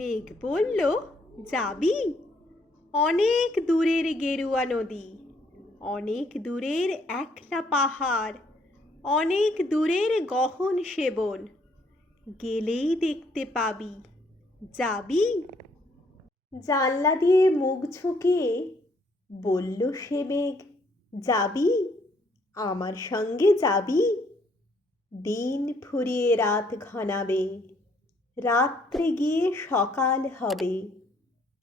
মেঘ বলল, যাবি? অনেক দূরের গেরুয়া নদী, অনেক দূরের একলা পাহাড়, অনেক দূরের গহন সেবন, গেলেই দেখতে পাবি। যাবি? জানলা দিয়ে মুখ ঝুঁকিয়ে বলল সে মেঘ, যাবি? আমার সঙ্গে যাবি? দিন ফুরিয়ে রাত ঘনাবে, রাত্রে গিয়ে সকাল হবে,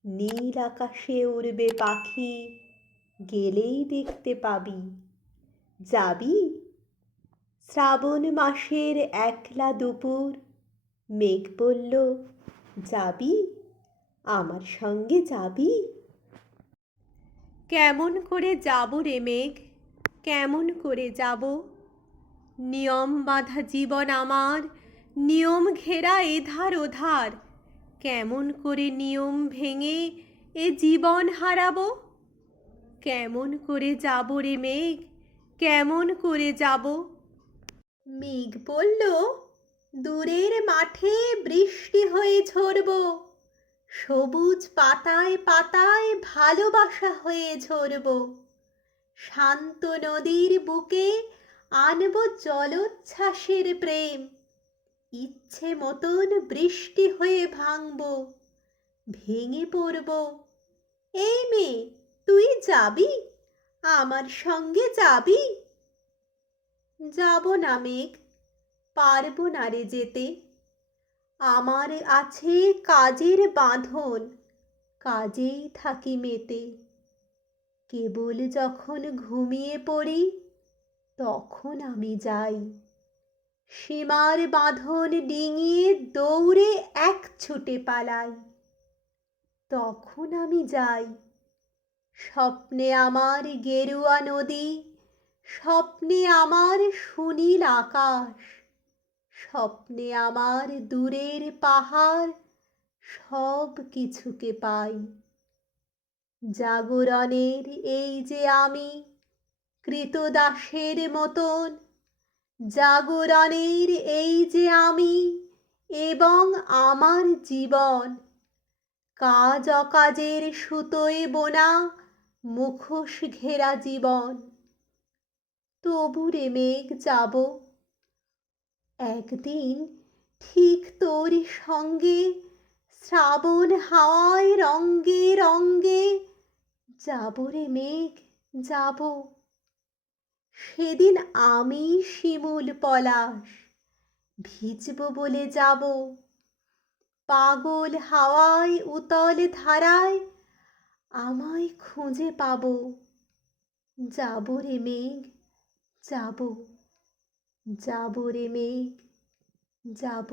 নীল আকাশে উড়বে পাখি, গেলেই দেখতে পাবি। যাবি? শ্রাবণ মাসের একলা দুপুর, মেঘ বলল, যাবি? আমার সঙ্গে যাবি? কেমন করে যাব রে মেঘ, কেমন করে যাব? নিয়ম বাঁধা জীবন আমার, নিয়ম ঘেরা এধার ওধার, কেমন করে নিয়ম ভেঙে এ জীবন হারাবো? কেমন করে যাব রে মেঘ, কেমন করে যাব? মেঘ বলল, দূরের মাঠে বৃষ্টি হয়ে ঝরব, সবুজ পাতায় পাতায় ভালোবাসা হয়ে ঝরব, শান্ত নদীর বুকে আনব জলোচ্ছ্বাসের প্রেম, ইচ্ছে মতন বৃষ্টি হয়ে ভাঙব, ভেঙে পড়ব। এই মেয়ে, তুই যাবি? আমার সঙ্গে যাবি? যাব না মেঘ, পারব না রে যেতে, আমার আছে কাজের বাঁধন, কাজেই থাকি মেতে। কেবল যখন ঘুমিয়ে পড়ি, তখন আমি যাই, সীমার বাঁধন ডিঙিয়ে দৌড়ে এক ছুটে পালাই। তখন আমি যাই, স্বপ্নে আমার গেরুয়া নদী, স্বপ্নে আমার সুনীল আকাশ, স্বপ্নে আমার দূরের পাহাড়, সব কিছুকে পাই। জাগরণের এই যে আমি, কৃতদাসের মতন, জাগরণের এই যে আমি এবং আমার জীবন, কাজ অকাজের সুতোয় বোনা মুখোশ ঘেরা জীবন। তবু রে মেঘ যাব, একদিন ঠিক তোরই সঙ্গে, শ্রাবণ হাওয়ায় রঙ্গে রঙ্গে যাব রে মেঘ, যাব। সেদিন আমি শিমুল পলাশ, ভিজব বলে যাব, পাগল হাওয়ায় উতল ধারায় আমায় খুঁজে পাবো। যাব রে মেঘ, যাব, যাব রে মেঘ, যাব।